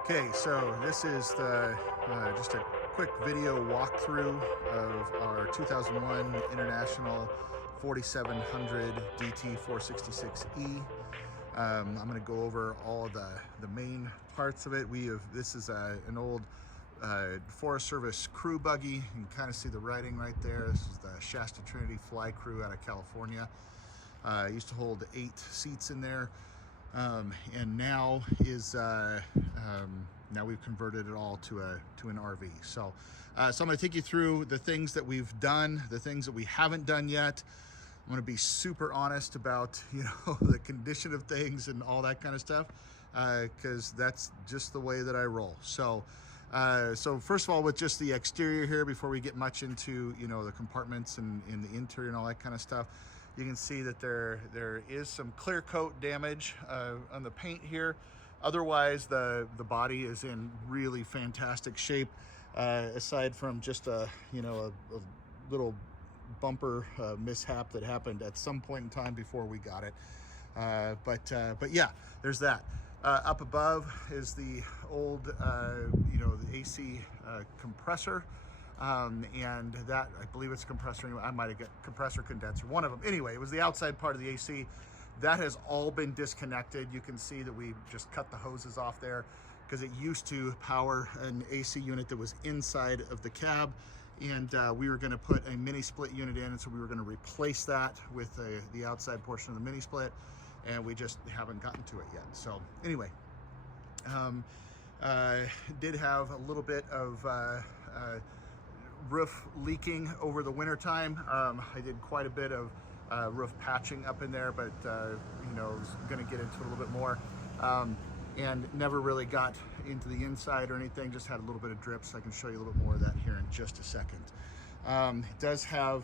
Okay, so this is the just a quick video walkthrough of our 2001 International 4700 DT 466E. I'm going to go over all of the main parts of it. This is an old Forest Service crew buggy. You can kind of see the writing right there. This is the Shasta Trinity Fly Crew out of California. It used to hold 8 seats in there. And now now we've converted it all to an RV. So I'm going to take you through the things that we've done, the things that we haven't done yet. I'm going to be super honest about the condition of things and all that kind of stuff, because that's just the way that I roll. So first of all, with just the exterior here, before we get much into the compartments and the interior and all that kind of stuff, you can see that there is some clear coat damage on the paint here. Otherwise, the body is in really fantastic shape, aside from just a little bumper mishap that happened at some point in time before we got it. But yeah, there's that. Up above is the old the AC compressor. And that, I believe it's compressor, I might have got compressor condenser, one of them. Anyway, it was the outside part of the AC. That has all been disconnected. You can see that we just cut the hoses off there because it used to power an AC unit that was inside of the cab. And we were gonna put a mini split unit in, and so we were gonna replace that with the outside portion of the mini split, and we just haven't gotten to it yet. So anyway, did have a little bit of roof leaking over the winter time. I did quite a bit of roof patching up in there, but I was going to get into it a little bit more, and never really got into the inside or anything. Just had a little bit of drips. I can show you a little bit more of that here in just a second. It does have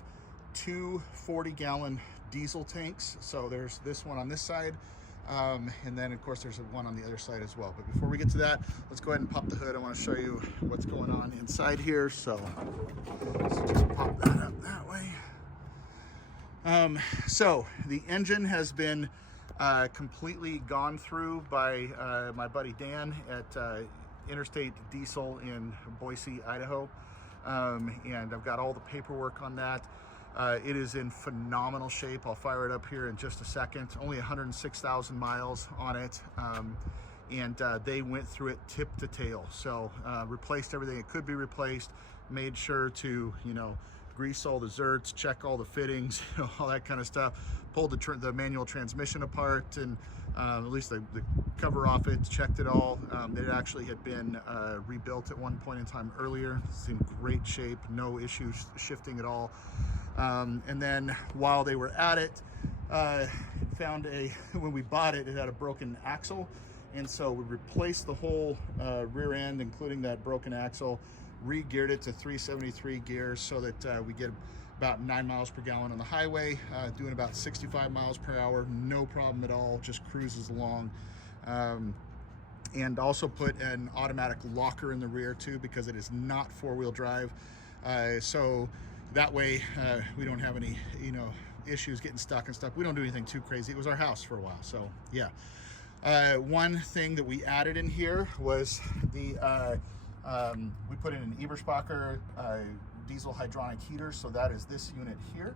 2 40-gallon diesel tanks. So there's this one on this side, and then of course there's one on the other side as well. But before we get to that, let's go ahead and pop the hood. I want to show you what's going on inside here. So let's just pop that up that way. So the engine has been completely gone through by my buddy Dan at Interstate Diesel in Boise, Idaho. And I've got all the paperwork on that. It is in phenomenal shape. I'll fire it up here in just a second. Only 106,000 miles on it. And they went through it tip to tail. So replaced everything it could be replaced, made sure to, grease all the zerts, check all the fittings, all that kind of stuff. Pulled the manual transmission apart, and at least the cover off it, checked it all. It actually had been rebuilt at one point in time earlier. It's in great shape, no issues shifting at all. And then while they were at it, found when we bought it, it had a broken axle. And so we replaced the whole rear end, including that broken axle, re-geared it to 373 gears so that we get about 9 miles per gallon on the highway, doing about 65 miles per hour, no problem at all, just cruises along. And also put an automatic locker in the rear too, because it is not 4-wheel drive. So that way we don't have any, issues getting stuck and stuff. We don't do anything too crazy. It was our house for a while, so yeah. One thing that we added in here was we put in an Eberspacher diesel hydronic heater, so that is this unit here.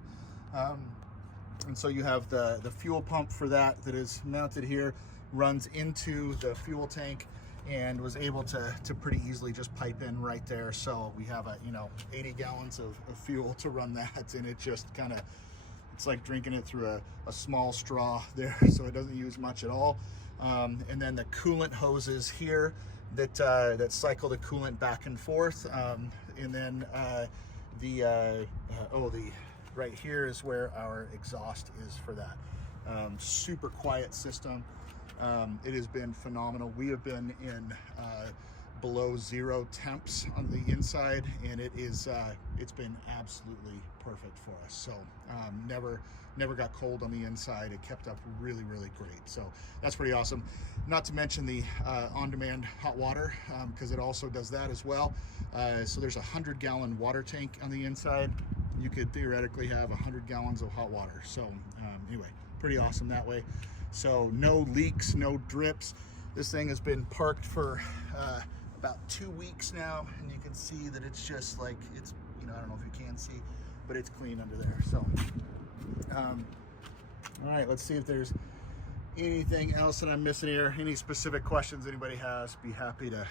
And so you have the fuel pump for that is mounted here, runs into the fuel tank, and was able to pretty easily just pipe in right there. So we have 80 gallons of fuel to run that, and it just kind of, it's like drinking it through a small straw there, so it doesn't use much at all. And then the coolant hoses here that cycle the coolant back and forth. And then right here is where our exhaust is for that. Super quiet system. It has been phenomenal. We have been in below 0 temps on the inside, and it's been absolutely perfect for us. So never got cold on the inside. It kept up really great. So that's pretty awesome. Not to mention the on-demand hot water, because it also does that as well. So there's a 100-gallon water tank on the inside. You could theoretically have 100 gallons of hot water. So anyway, pretty awesome that way. So no leaks, no drips. This thing has been parked for about 2 weeks now, and you can see that it's just like, it's, you know, I don't know if you can see, but it's clean under there. So, all right, let's see if there's anything else that I'm missing here. Any specific questions anybody has, be happy to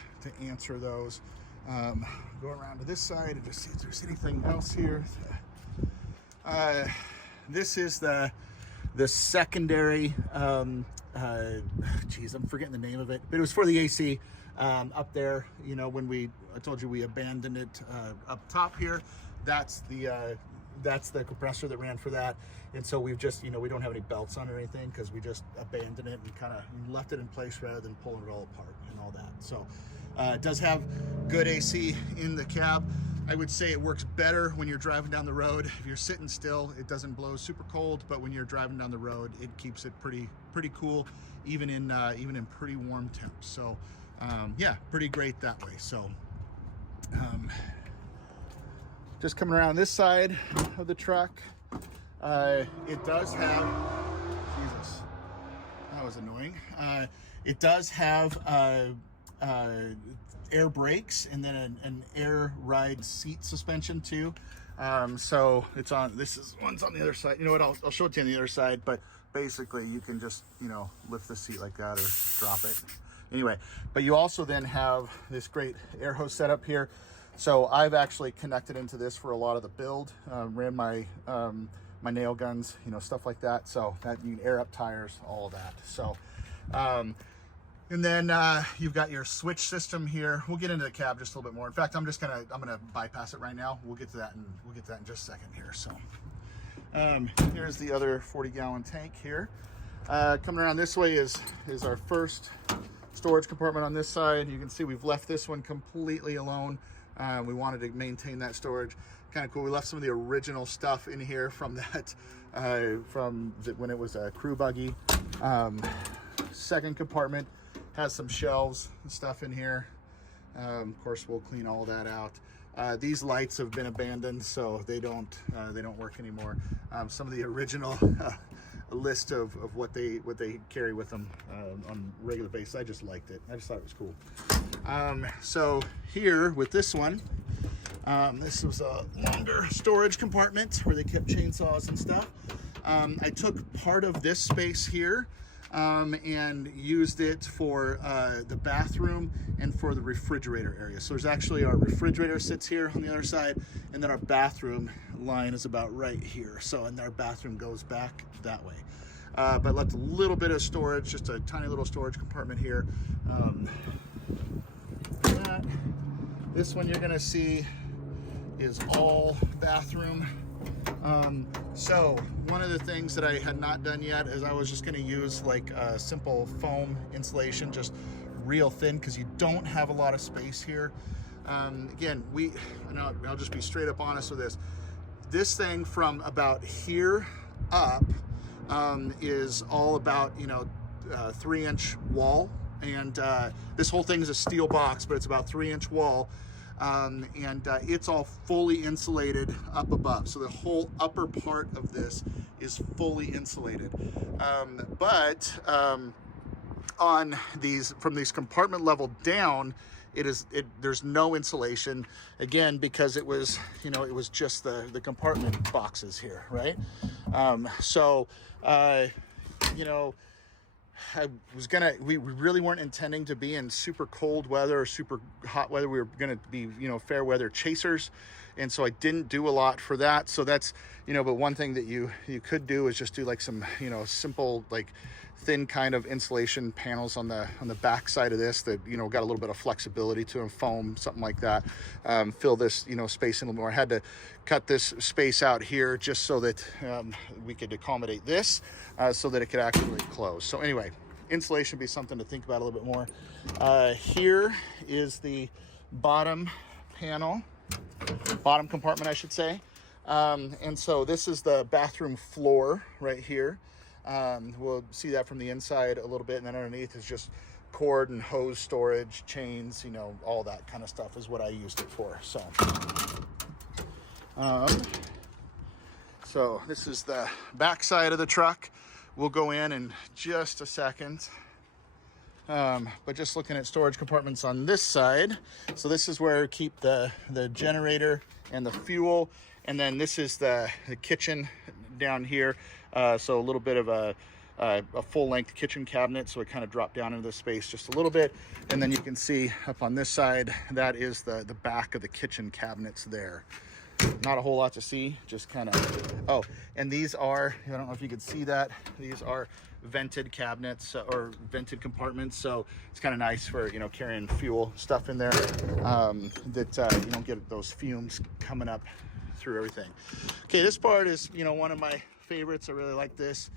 answer those. Go around to this side and just see if there's anything else here. This is the secondary, geez, I'm forgetting the name of it, but it was for the AC up there. You know, when I told you we abandoned it up top here, that's the compressor that ran for that. And so we've just, you know, we don't have any belts on or anything because we just abandoned it and kind of left it in place rather than pulling it all apart and all that. So it does have good AC in the cab. I would say it works better when you're driving down the road. If you're sitting still, it doesn't blow super cold, but when you're driving down the road, it keeps it pretty cool, even in pretty warm temps. So yeah, pretty great that way. So just coming around this side of the truck, it does have, Jesus, that was annoying. It does have air brakes and then an air ride seat suspension too. So it's on, one's on the other side. You know what, I'll show it to you on the other side, but basically you can just, you know, lift the seat like that or drop it. Anyway, but you also then have this great air hose setup here. So I've actually connected into this for a lot of the build, ran my my nail guns, you know, stuff like that. So that you can air up tires, all of that. So, and then you've got your switch system here. We'll get into the cab just a little bit more. In fact, I'm gonna bypass it right now. We'll get to that in just a second here. So, here's the other 40-gallon tank here. Coming around this way is our first storage compartment on this side. You can see we've left this one completely alone. We wanted to maintain that storage. Kind of cool. We left some of the original stuff in here from that, when it was a crew buggy. Second compartment has some shelves and stuff in here. Of course, we'll clean all that out. These lights have been abandoned, so they don't work anymore. Some of the original list of what they carry with them on a regular basis. I just liked it. I just thought it was cool. So here with this one, this was a longer storage compartment where they kept chainsaws and stuff. I took part of this space here and used it for the bathroom and for the refrigerator area. So there's actually, our refrigerator sits here on the other side, and then our bathroom line is about right here. So, and our bathroom goes back that way. But left a little bit of storage, just a tiny little storage compartment here. This one you're gonna see is all bathroom. So one of the things that I had not done yet is I was just going to use like a simple foam insulation, just real thin, because you don't have a lot of space here. Again, I'll just be straight up honest with this. This thing from about here up is all about, you know, 3-inch wall, and this whole thing is a steel box, but it's about 3-inch wall. It's all fully insulated up above. So the whole upper part of this is fully insulated. On these, from these compartment level down, there's no insulation, again, because it was, you know, it was just the compartment boxes here, right? You know, we really weren't intending to be in super cold weather or super hot weather. We were going to be, you know, fair weather chasers. And so I didn't do a lot for that. So that's, you know, but one thing that you could do is just do like some, you know, simple, like thin kind of insulation panels on the back side of this that, you know, got a little bit of flexibility to them, foam, something like that. Fill this, you know, space in a little more. I had to cut this space out here just so that we could accommodate this so that it could actually close. So anyway, insulation would be something to think about a little bit more. Here is the bottom compartment, I should say. And so this is the bathroom floor right here. We'll see that from the inside a little bit, and then underneath is just cord and hose storage, chains, you know, all that kind of stuff is what I used it for. So this is the back side of the truck. We'll go in just a second. but just looking at storage compartments on this side. So this is where I keep the generator and the fuel. And then this is the kitchen down here. So a little bit of a full-length kitchen cabinet, so it kind of dropped down into the space just a little bit. And then you can see up on this side, that is the back of the kitchen cabinets there. Not a whole lot to see, just kind of, oh, and these are, I don't know if you can see that, these are vented cabinets or vented compartments, so it's kind of nice for, you know, carrying fuel stuff in there, that you don't get those fumes coming up through everything. Okay, this part is, you know, one of my favorites. I really like this.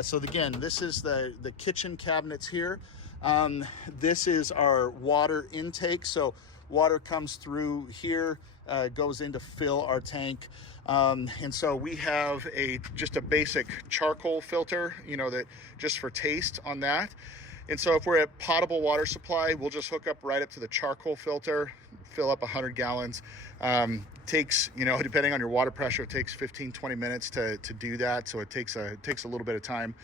So again, this is the kitchen cabinets here. This is our water intake. So water comes through here, goes in to fill our tank. And so we have just a basic charcoal filter, you know, that just for taste on that. And so if we're at potable water supply, we'll just hook up right up to the charcoal filter, fill up 100 gallons. Takes, you know, depending on your water pressure, it takes 15-20 minutes to do that. So it takes a little bit of time.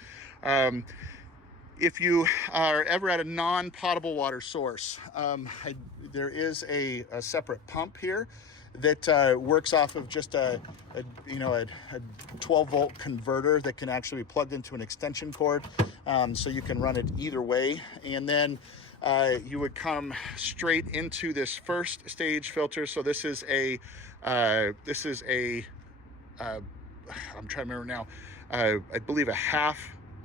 If you are ever at a non-potable water source, there is a separate pump here that works off of just a 12-volt converter that can actually be plugged into an extension cord, so you can run it either way. And then you would come straight into this first stage filter. So this is I'm trying to remember now, I believe a half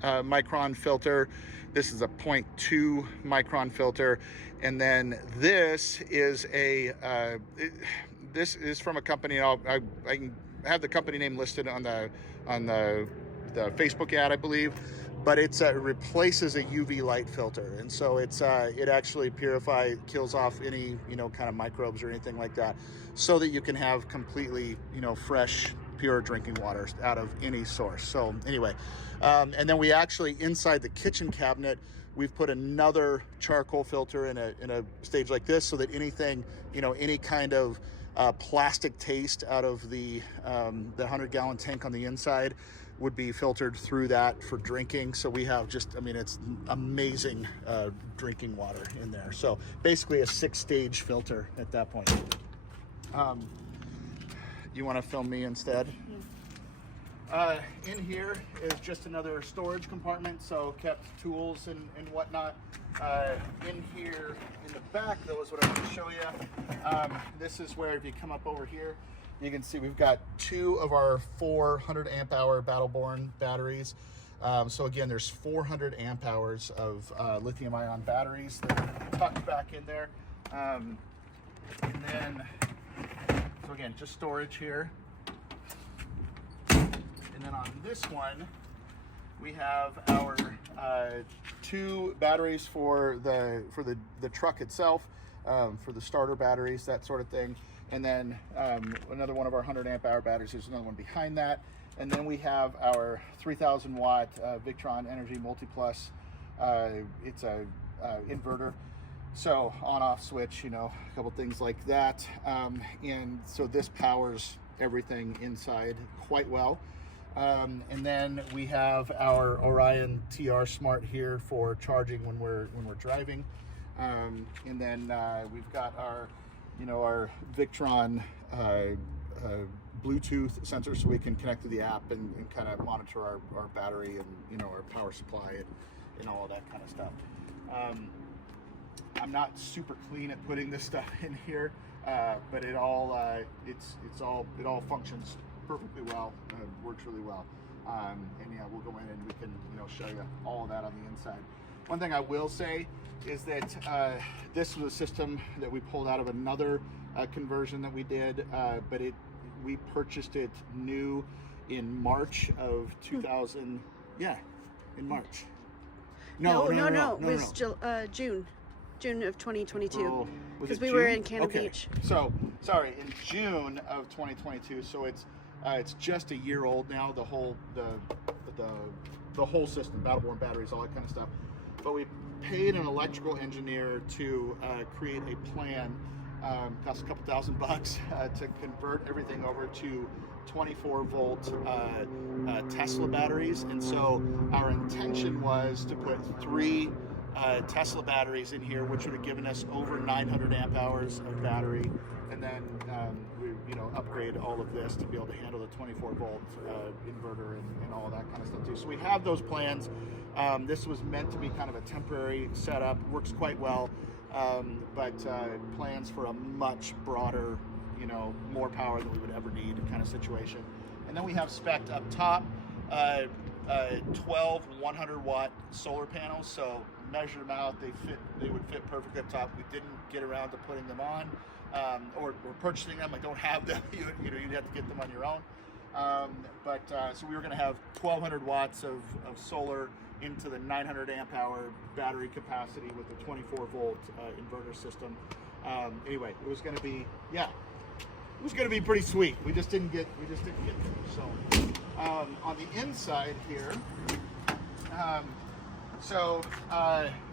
micron filter. This is a 0.2 micron filter. And then this is this is from a company. I can have the company name listed on the Facebook ad, I believe, but it replaces a UV light filter, and so it actually kills off any, you know, kind of microbes or anything like that, so that you can have completely, you know, fresh, pure drinking water out of any source. So anyway, and then we actually, inside the kitchen cabinet, we've put another charcoal filter in a stage like this, so that anything, you know, any kind of plastic taste out of the 100-gallon tank on the inside would be filtered through that for drinking. So we have just, I mean, it's amazing drinking water in there. So basically a 6-stage filter at that point. You want to film me instead? In here is just another storage compartment, so kept tools and whatnot. In here in the back, though, is what I'm going to show you. This is where, if you come up over here, you can see we've got 2 of our 400 amp hour Battleborn batteries. So again, there's 400 amp hours of lithium ion batteries that are tucked back in there. And then, so again, just storage here. And then on this one, we have our 2 batteries for the truck itself, for the starter batteries, that sort of thing. And then another one of our 100 amp hour batteries. There's another one behind that. And then we have our 3,000 watt Victron Energy Multiplus. It's a inverter, so on-off switch, you know, a couple things like that. And so this powers everything inside quite well. And then we have our Orion TR Smart here for charging when we're driving. And then we've got our Victron Bluetooth sensor, so we can connect to the app and kind of monitor our battery and, you know, our power supply and all of that kind of stuff. I'm not super clean at putting this stuff in here, but it all functions perfectly well, works really well. And yeah, we'll go in and we can, you know, show you all of that on the inside. One thing I will say is that this was a system that we pulled out of another conversion that we did, but we purchased it new in March of 2000. Yeah, in March. No. It was June of 2022. Because we were in Cannon Beach. So sorry, in June of 2022. So it's just a year old now. The whole system, Battleborn batteries, all that kind of stuff. But we paid an electrical engineer to create a plan. Cost a couple $1,000 to convert everything over to 24-volt Tesla batteries. And so our intention was to put 3 Tesla batteries in here, which would have given us over 900 amp hours of battery. And then we, upgrade all of this to be able to handle the 24-volt inverter and all that kind of stuff too. So we have those plans. This was meant to be kind of a temporary setup. Works quite well, but plans for a much broader, more power than we would ever need kind of situation. And then we have spec'd up top 12 100-watt solar panels. So measured them out, they would fit perfectly up top. We didn't get around to putting them on. Or purchasing them. I don't have them. You'd have to get them on your own. So we were going to have 1,200 watts of solar into the 900 amp hour battery capacity with a 24-volt inverter system. Anyway, it was going to be pretty sweet. We just didn't get there. So on the inside here, if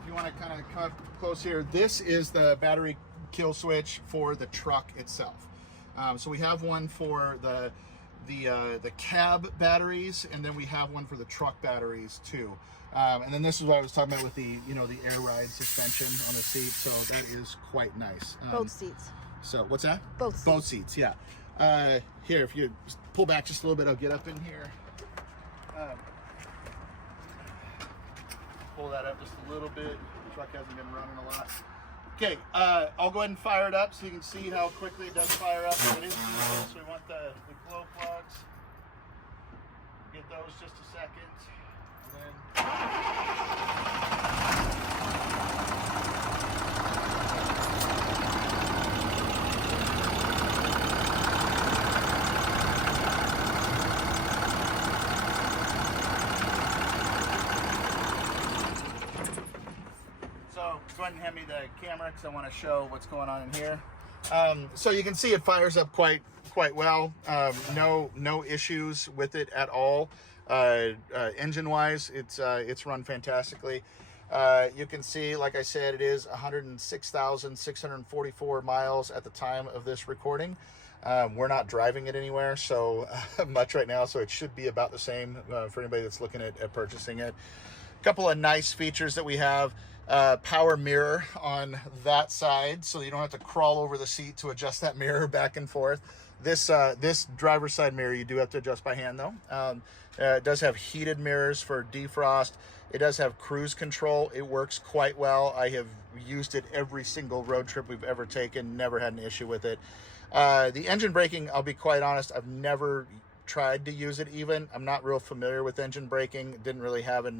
you want to kind of come close here, this is the battery kill switch for the truck itself. So we have one for the cab batteries, and then we have one for the truck batteries too. And then this is what I was talking about with the the air ride suspension on the seat. So that is quite nice. Both seats. So what's that? Both seats. Both seats. Yeah. Here, if you pull back just a little bit, I'll get up in here. Pull that up just a little bit. The truck hasn't been running a lot. Okay, I'll go ahead and fire it up so you can see how quickly it does fire up. It is cool, so we want the glow plugs. Get those just a second. And go ahead and hand me the camera because I want to show what's going on in here. So you can see it fires up quite well. No issues with it at all. Engine wise, it's run fantastically. You can see, like I said, it is 106,644 miles at the time of this recording. We're not driving it anywhere so much right now, so it should be about the same for anybody that's looking at purchasing it. A couple of nice features that we have. Power mirror on that side, so you don't have to crawl over the seat to adjust that mirror back and forth. This driver's side mirror you do have to adjust by hand though. It does have heated mirrors for defrost. It does have cruise control. It works quite well. I have used it every single road trip we've ever taken, never had an issue with it. The engine braking, I'll be quite honest, I've never tried to use it even. I'm not real familiar with engine braking. Didn't really have a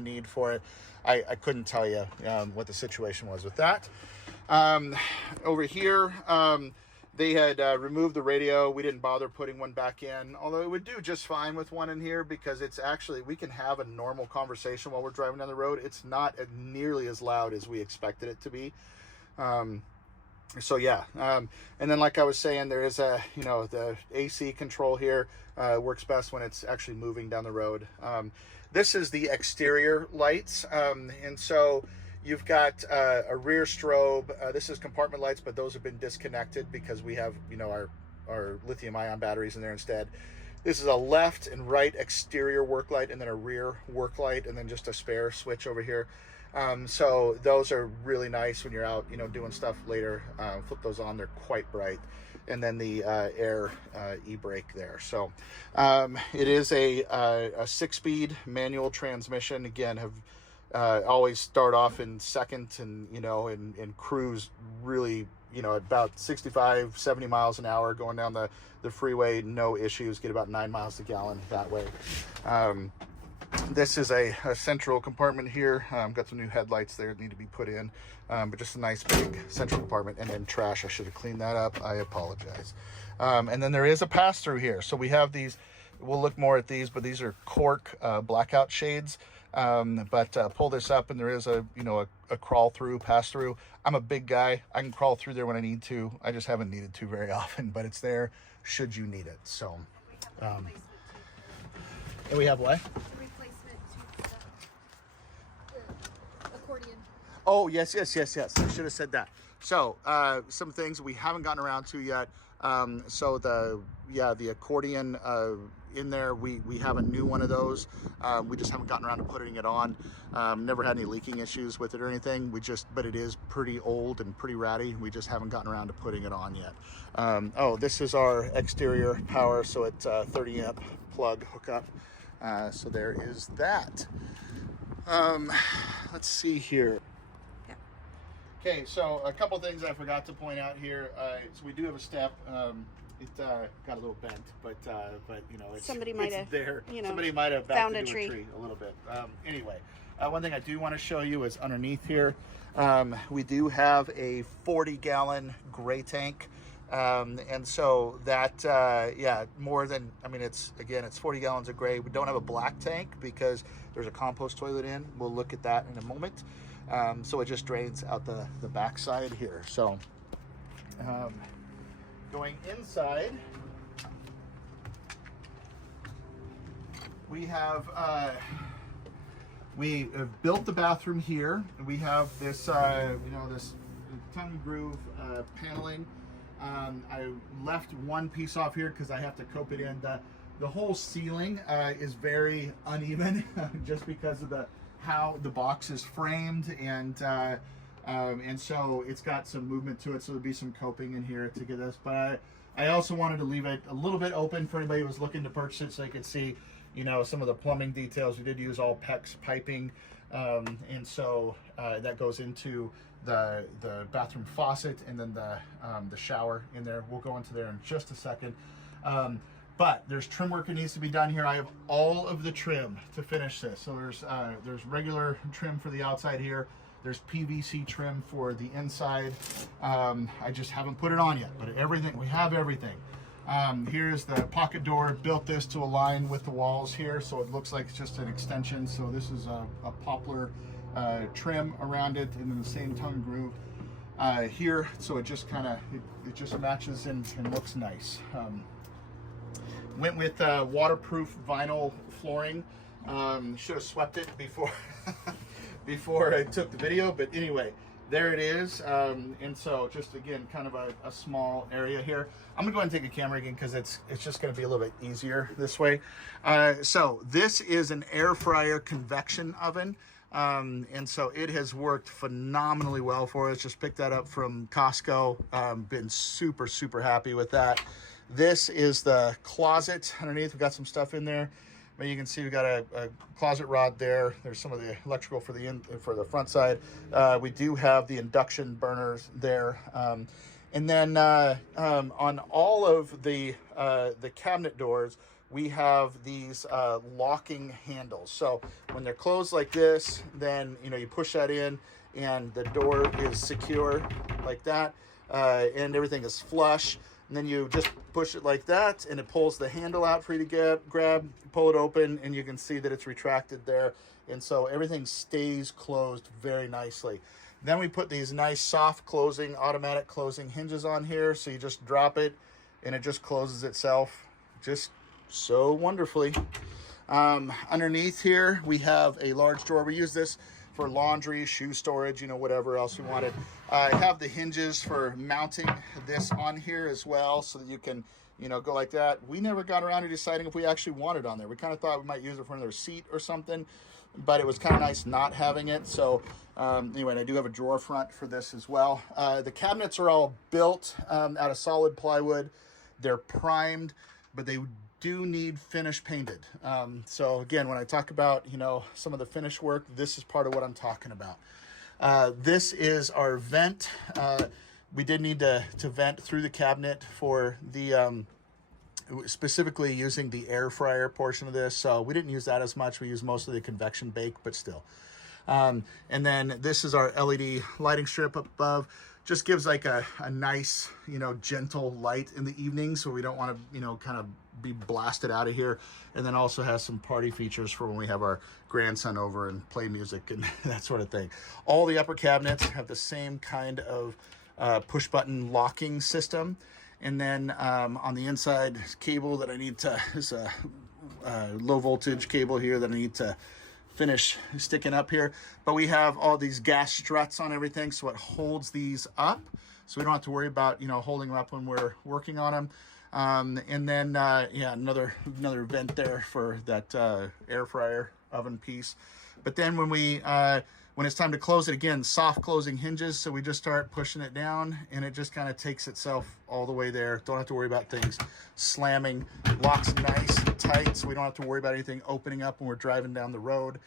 need for it. I couldn't tell you what the situation was with that. Over here, they had removed the radio. We didn't bother putting one back in, although it would do just fine with one in here because it's actually, we can have a normal conversation while we're driving down the road. It's not nearly as loud as we expected it to be. So yeah, and then like I was saying, there is the AC control here works best when it's actually moving down the road. This is the exterior lights, and so you've got a rear strobe. This is compartment lights, but those have been disconnected because we have our lithium ion batteries in there instead. This is a left and right exterior work light, and then a rear work light, and then just a spare switch over here. So those are really nice when you're out, doing stuff later. Flip those on, they're quite bright. And then the air e-brake there. So it is a 6-speed manual transmission. Again, have always start off in second and and cruise really at about 65 70 miles an hour going down the freeway, no issues. Get about 9 miles a gallon that way. This is a central compartment here. Got some new headlights there that need to be put in, but just a nice big central compartment. And then trash, I should have cleaned that up. I apologize. And then there is a pass-through here. So we have these, we'll look more at these, but these are Cork blackout shades. Pull this up and there is a crawl-through, pass-through. I'm a big guy. I can crawl through there when I need to. I just haven't needed to very often, but it's there should you need it. So, and we have what? Oh, yes. I should have said that. So, some things we haven't gotten around to yet. So the accordion in there. We have a new one of those. We just haven't gotten around to putting it on. Never had any leaking issues with it or anything. But it is pretty old and pretty ratty. We just haven't gotten around to putting it on yet. Oh, this is our exterior power. So it's a 30 amp plug hookup. So there is that. Let's see here. Okay, so a couple things I forgot to point out here. So we do have a step. It got a little bent, but you know, somebody might have there. You know, somebody might have found backed a into tree a little bit. Anyway, one thing I do want to show you is underneath here. We do have a 40-gallon gray tank, and so that yeah, more than, I mean, it's 40 gallons of gray. We don't have a black tank because there's a compost toilet in. We'll look at that in a moment. So it just drains out the backside here. So going inside, we have built the bathroom here. We have this you know, this tongue groove paneling. I left one piece off here because I have to cope it in. The whole ceiling is very uneven just because of how the box is framed, and so it's got some movement to it, so there'll be some coping in here to get this. But I also wanted to leave it a little bit open for anybody who was looking to purchase it, so they could see, you know, some of the plumbing details. We did use all PEX piping, and so that goes into the bathroom faucet and then the shower in there. We'll go into there in just a second. But there's trim work that needs to be done here. I have all of the trim to finish this. So there's regular trim for the outside here. There's PVC trim for the inside. I just haven't put it on yet, but everything, we have everything. Here's the pocket door. Built this to align with the walls here, so it looks like it's just an extension. So this is a poplar trim around it, and then the same tongue groove here. So it just kind of, it just matches and looks nice. Went with waterproof vinyl flooring. Should have swept it before before I took the video, but anyway, there it is. And so just again, kind of a small area here. I'm gonna go ahead and take a camera again because it's just gonna be a little bit easier this way. So this is an air fryer convection oven. And so it has worked phenomenally well for us. Just picked that up from Costco. Been super happy with that. This is the closet underneath. We've got some stuff in there, but you can see we got a closet rod there. There's some of the electrical for the front side. We do have the induction burners there, and then on all of the cabinet doors, we have these locking handles. So when they're closed like this, then you know, you push that in, and the door is secure like that, and everything is flush. And then you just push it like that, and it pulls the handle out for you to grab, pull it open, and you can see that it's retracted there. And so everything stays closed very nicely. Then we put these nice soft closing, automatic closing hinges on here. So you just drop it, and it just closes itself just so wonderfully. Underneath here, we have a large drawer. We use this for laundry, shoe storage, you know, whatever else we wanted. I have the hinges for mounting this on here as well, so that you can, you know, go like that. We never got around to deciding if we actually wanted it on there. We kind of thought we might use it for another seat or something, but it was kind of nice not having it. So anyway, I do have a drawer front for this as well. The cabinets are all built out of solid plywood. They're primed, but they do need finish painted. So again, when I talk about, you know, some of the finish work, this is part of what I'm talking about. This is our vent. We did need to vent through the cabinet for the specifically using the air fryer portion of this. So we didn't use that as much. We used most of the convection bake, but still. And then this is our LED lighting strip up above. Just gives like a nice, you know, gentle light in the evening, so we don't want to, you know, kind of be blasted out of here. And then also has some party features for when we have our grandson over and play music and that sort of thing. All the upper cabinets have the same kind of push button locking system. And then on the inside, cable that I need to, is a low voltage cable here that I need to finish sticking up here. But we have all these gas struts on everything, so it holds these up, so we don't have to worry about, you know, holding them up when we're working on them. And then, yeah, another vent there for that air fryer oven piece. But then when it's time to close it, again, soft closing hinges. So we just start pushing it down and it just kind of takes itself all the way there. Don't have to worry about things slamming. Locks nice and tight, so we don't have to worry about anything opening up when we're driving down the road.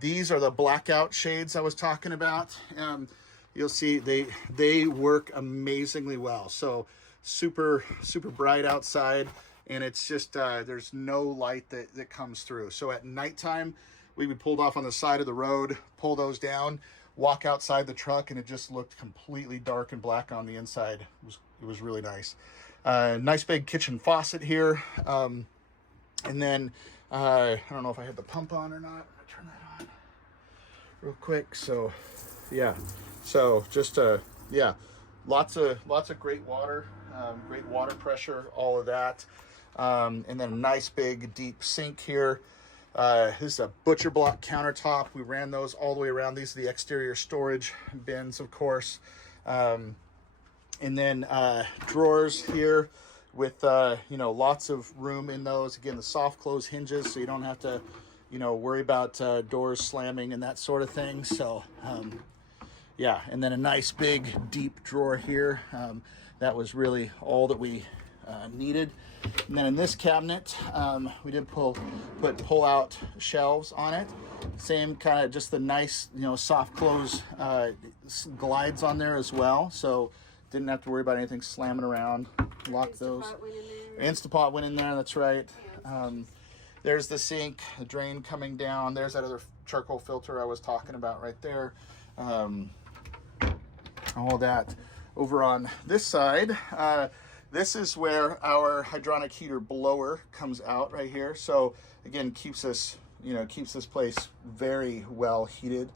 These are the blackout shades I was talking about. You'll see they work amazingly well. So super bright outside, and it's just there's no light that comes through. So at nighttime, we would pulled off on the side of the road, pull those down, walk outside the truck, and it just looked completely dark and black on the inside. It was really nice. Nice big kitchen faucet here. And then I don't know if I had the pump on or not. I'll turn that on real quick. So yeah, so just yeah, lots of great water, great water pressure, all of that. And then a nice big deep sink here. This is a butcher block countertop. We ran those all the way around. These are the exterior storage bins, of course. And then drawers here with you know, lots of room in those. Again, the soft close hinges, so you don't have to, you know, worry about doors slamming and that sort of thing. So yeah, and then a nice big deep drawer here. That was really all that we needed. And then in this cabinet, we did put pull-out shelves on it. Same kind of, just the nice, you know, soft close glides on there as well. So didn't have to worry about anything slamming around. Lock those. Instapot went in there. That's right. There's the sink, the drain coming down. There's that other charcoal filter I was talking about right there. All that. Over on this side, this is where our hydronic heater blower comes out right here. So again, keeps us, you know, keeps this place very well heated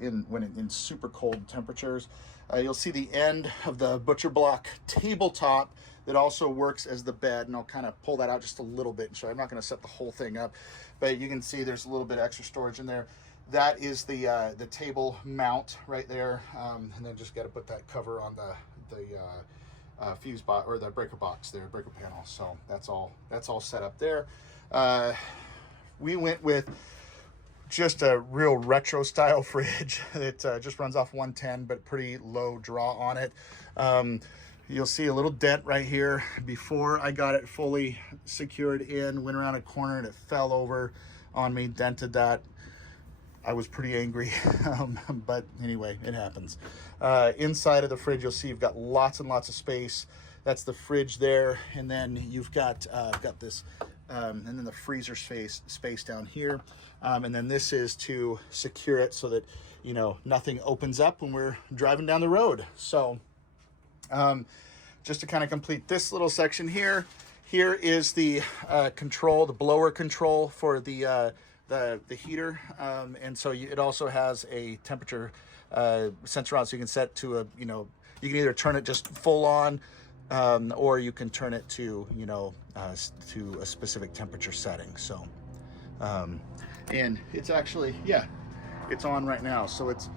in super cold temperatures. You'll see the end of the butcher block tabletop that also works as the bed, and I'll kind of pull that out just a little bit. So I'm not going to set the whole thing up, but you can see there's a little bit of extra storage in there. That is the table mount right there, and then just got to put that cover on the fuse box, or the breaker box there, breaker panel. So that's all set up there. We went with just a real retro style fridge that just runs off 110, but pretty low draw on it. You'll see a little dent right here. Before I got it fully secured in, went around a corner and it fell over on me, dented that. I was pretty angry, but anyway, it happens. Inside of the fridge, you'll see you've got lots and lots of space. That's the fridge there, and then you've got this, and then the freezer space down here, and then this is to secure it so that, you know, nothing opens up when we're driving down the road. So, just to kind of complete this little section here, here is the control, the blower control for the heater, and so it also has a temperature sensor on, so you can set to a, you know, you can either turn it just full on, or you can turn it to, you know, to a specific temperature setting. So and it's actually, yeah, it's on right now, so it's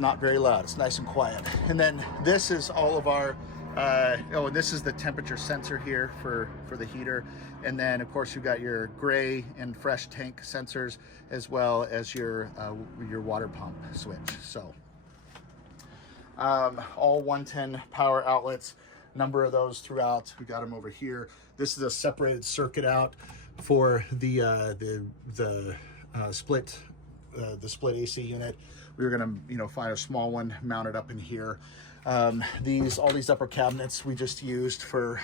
not very loud, it's nice and quiet. And then this is all of our oh, this is the temperature sensor here for the heater. And then of course you've got your gray and fresh tank sensors, as well as your water pump switch. So all 110 power outlets, number of those throughout. We got them over here. This is a separated circuit out for the split AC unit. We were gonna, you know, find a small one mounted up in here. All these upper cabinets we just used for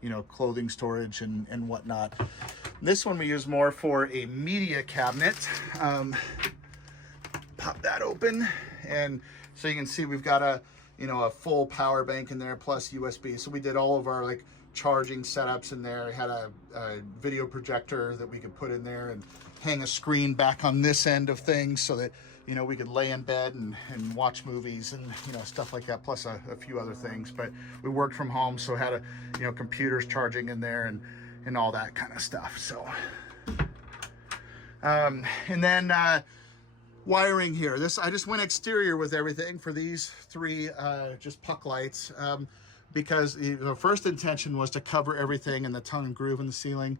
you know, clothing storage and whatnot. This one we use more for a media cabinet. Pop that open, and so you can see we've got a, you know, a full power bank in there plus USB. So we did all of our like charging setups in there. We had a video projector that we could put in there and hang a screen back on this end of things so that, you know, we could lay in bed and watch movies and, you know, stuff like that, plus a few other things. But we worked from home, so had a, you know, computers charging in there and all that kind of stuff. So and then wiring here. This, I just went exterior with everything for these three just puck lights. because the first intention was to cover everything in the tongue and groove in the ceiling.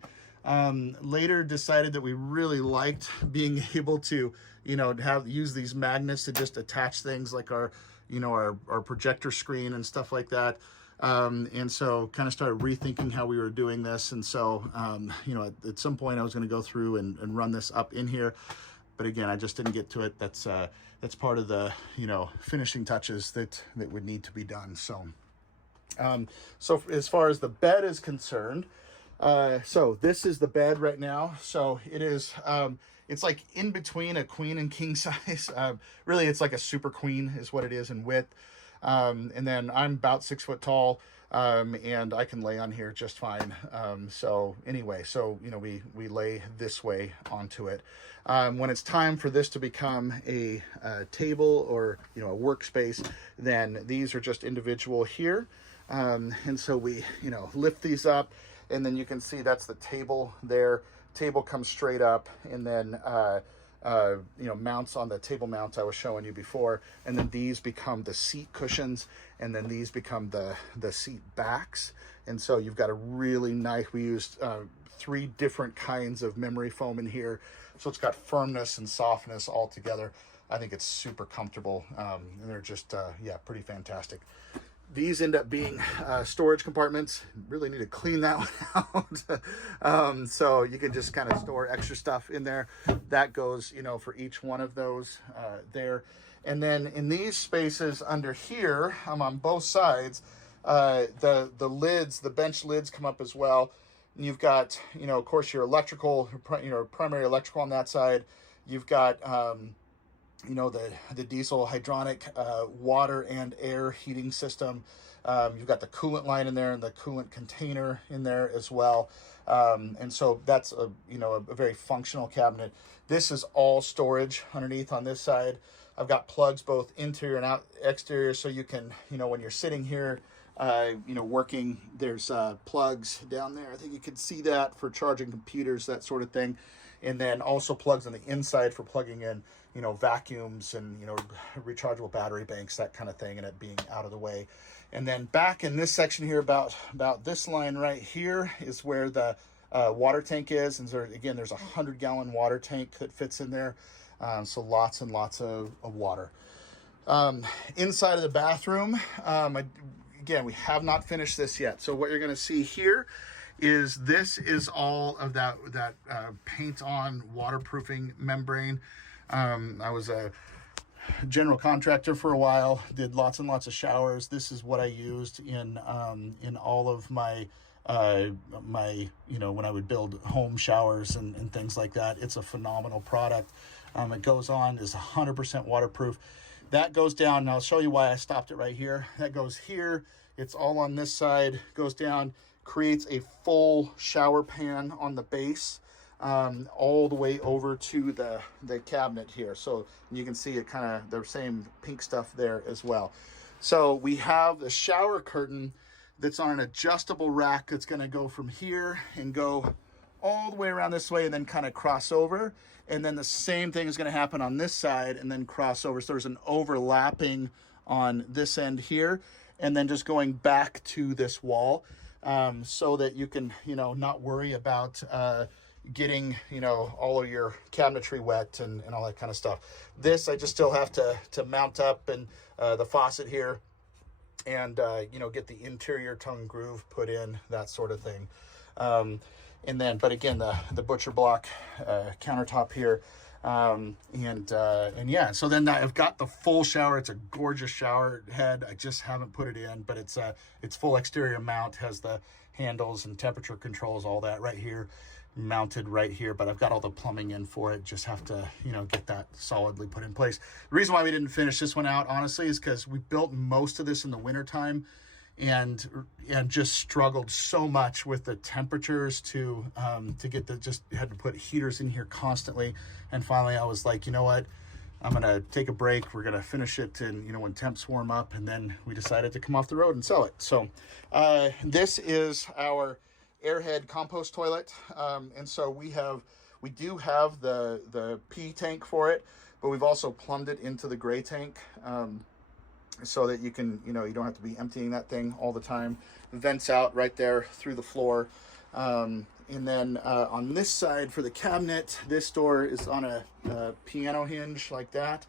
Later decided that we really liked being able to, you know, use these magnets to just attach things like our, you know, our projector screen and stuff like that. And so kind of started rethinking how we were doing this. And so, you know, at some point I was going to go through and run this up in here, but again, I just didn't get to it. That's part of the, you know, finishing touches that would need to be done. So, so as far as the bed is concerned, so this is the bed right now. So it is, it's like in between a queen and king size. Really, it's like a super queen is what it is in width. And then I'm about 6 foot tall, and I can lay on here just fine. So anyway, so, you know, we lay this way onto it. When it's time for this to become a table or, you know, a workspace, then these are just individual here. And so we, you know, lift these up, and then you can see that's the table there. Table comes straight up, and then, you know, mounts on the table mounts I was showing you before, and then these become the seat cushions, and then these become the seat backs. And so you've got a really nice, we used 3 different kinds of memory foam in here, so it's got firmness and softness all together. I think it's super comfortable, and they're just yeah, pretty fantastic. These end up being storage compartments. Really need to clean that one out. So you can just kind of store extra stuff in there. That goes, you know, for each one of those there. And then in these spaces under here, on both sides, the lids, the bench lids come up as well. And you've got, you know, of course, your electrical, you know, primary electrical on that side. You've got, you know, the diesel hydronic water and air heating system. You've got the coolant line in there and the coolant container in there as well. And so that's a, you know, a very functional cabinet. This is all storage underneath on this side. I've got plugs both interior and exterior, so you can, you know, when you're sitting here, you know, working, there's plugs down there. I think you can see that for charging computers, that sort of thing. And then also plugs on the inside for plugging in, you know, vacuums and, you know, rechargeable battery banks, that kind of thing, and it being out of the way. And then back in this section here, about this line right here is where the water tank is. And so again, there's a 100-gallon water tank that fits in there. So lots and lots of water. Inside of the bathroom, again, we have not finished this yet. So what you're going to see here is this is all of that paint on waterproofing membrane. I was a general contractor for a while, did lots and lots of showers. This is what I used in all of my you know, when I would build home showers and things like that. It's a phenomenal product. It goes on, is 100% waterproof. That goes down, and I'll show you why I stopped it right here. That goes here. It's all on this side, goes down, creates a full shower pan on the base, all the way over to the cabinet here. So you can see it kind of the same pink stuff there as well. So we have the shower curtain that's on an adjustable rack that's going to go from here and go all the way around this way and then kind of cross over. And then the same thing is going to happen on this side and then cross over. So there's an overlapping on this end here and then just going back to this wall, so that you can, you know, not worry about getting, you know, all of your cabinetry wet and all that kind of stuff. This I just still have to mount up, and the faucet here, and you know, get the interior tongue groove put in, that sort of thing. And then, but again, the butcher block countertop here, and yeah, so then I've got the full shower. It's a gorgeous shower head. I just haven't put it in, but it's full exterior mount, has the handles and temperature controls, all that right here, mounted right here. But I've got all the plumbing in for it. Just have to, you know, get that solidly put in place. The reason why we didn't finish this one out, honestly, is because we built most of this in the wintertime, and just struggled so much with the temperatures to get just had to put heaters in here constantly. And finally I was like, you know what, I'm gonna take a break. We're gonna finish it, and you know, when temps warm up, and then we decided to come off the road and sell it. So this is our Airhead compost toilet, and so we do have the P tank for it, but we've also plumbed it into the gray tank. so that you can, you don't have to be emptying that thing all the time. Vents out right there through the floor. And then on this side for the cabinet, this door is on a piano hinge like that,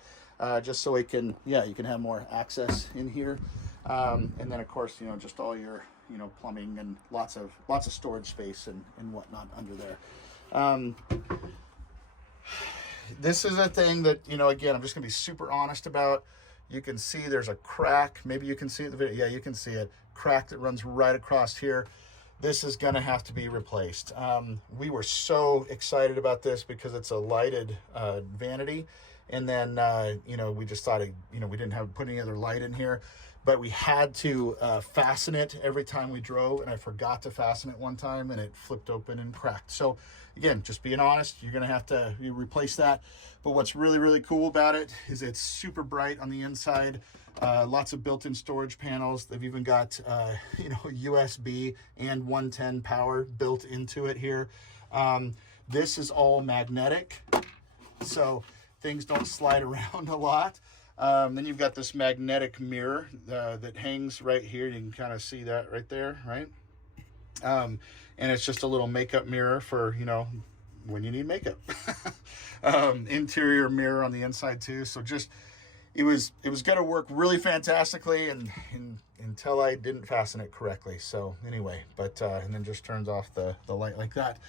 just so it can, you can have more access in here. And then of course, just all your, plumbing and lots of storage space and whatnot under there. This is a thing that, again, I'm just gonna be super honest about. You can see there's a crack. Maybe you can see it in the video. Yeah, you can see it. Crack that runs right across here. This is gonna have to be replaced. We were so excited about this because it's a lighted vanity. And then, we just thought, we didn't have put any other light in here, but we had to fasten it every time we drove. And I forgot to fasten it one time and it flipped open and cracked. So again, just being honest, you're gonna have to replace that. But what's really, really cool about it is it's super bright on the inside. Lots of built-in storage panels. They've even got, USB and 110 power built into it here. This is all magnetic, so things don't slide around a lot. Then you've got this magnetic mirror that hangs right here. You can kind of see that right there, right? And it's just a little makeup mirror for, when you need makeup. Interior mirror on the inside too. So just, it was going to work really fantastically and until I didn't fasten it correctly. So anyway, but and then just turns off the light like that.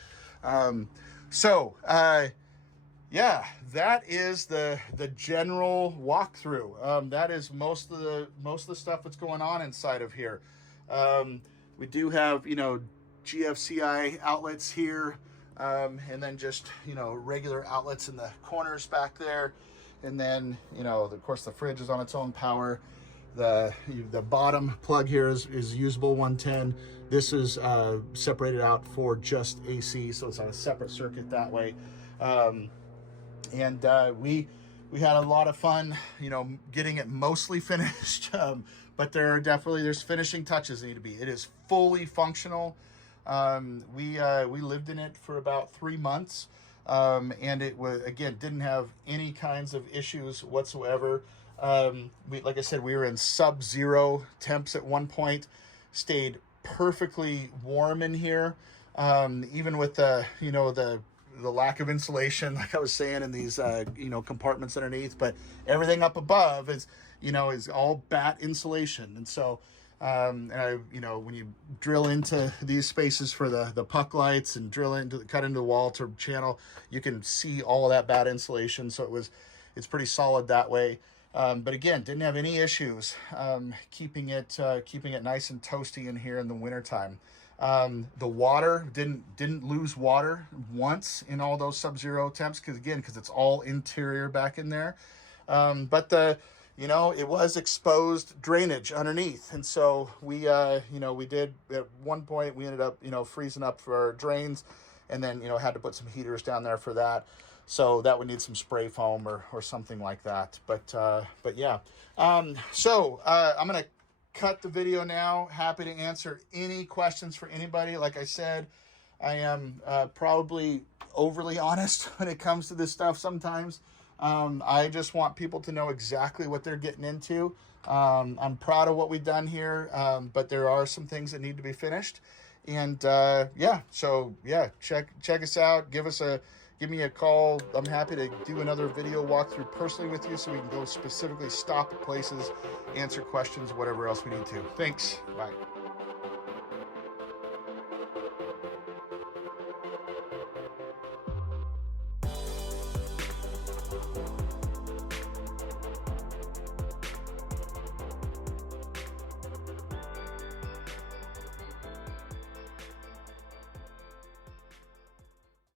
Yeah, that is the general walkthrough. That is most of the stuff that's going on inside of here. We do have, GFCI outlets here, and then just, regular outlets in the corners back there. And then, of course, the fridge is on its own power. The bottom plug here is usable 110. This is separated out for just AC, so it's on a separate circuit that way. And we had a lot of fun, getting it mostly finished. But there's finishing touches that need to be. It is fully functional. We lived in it for about 3 months. And it was, again, didn't have any kinds of issues whatsoever. Like I said, we were in sub-zero temps at one point, stayed perfectly warm in here. Even with the lack of insulation, like I was saying, in these, compartments underneath, but everything up above is all batt insulation. And so, when you drill into these spaces for the puck lights and cut into the wall to channel, you can see all of that batt insulation. So it's pretty solid that way. But again, didn't have any issues, keeping it nice and toasty in here in the wintertime. The water didn't lose water once in all those sub-zero temps because it's all interior back in there. But it was exposed drainage underneath. And so we did, at one point we ended up, freezing up for our drains, and then, had to put some heaters down there for that. So that would need some spray foam or something like that. But yeah. So I'm going to cut the video now. Happy to answer any questions for anybody. Like I said, I am probably overly honest when it comes to this stuff sometimes. I just want people to know exactly what they're getting into. I'm proud of what we've done here, but there are some things that need to be finished. And check us out. Give me a call. I'm happy to do another video walkthrough personally with you, so we can go specifically stop at places, answer questions, whatever else we need to. Thanks. Bye.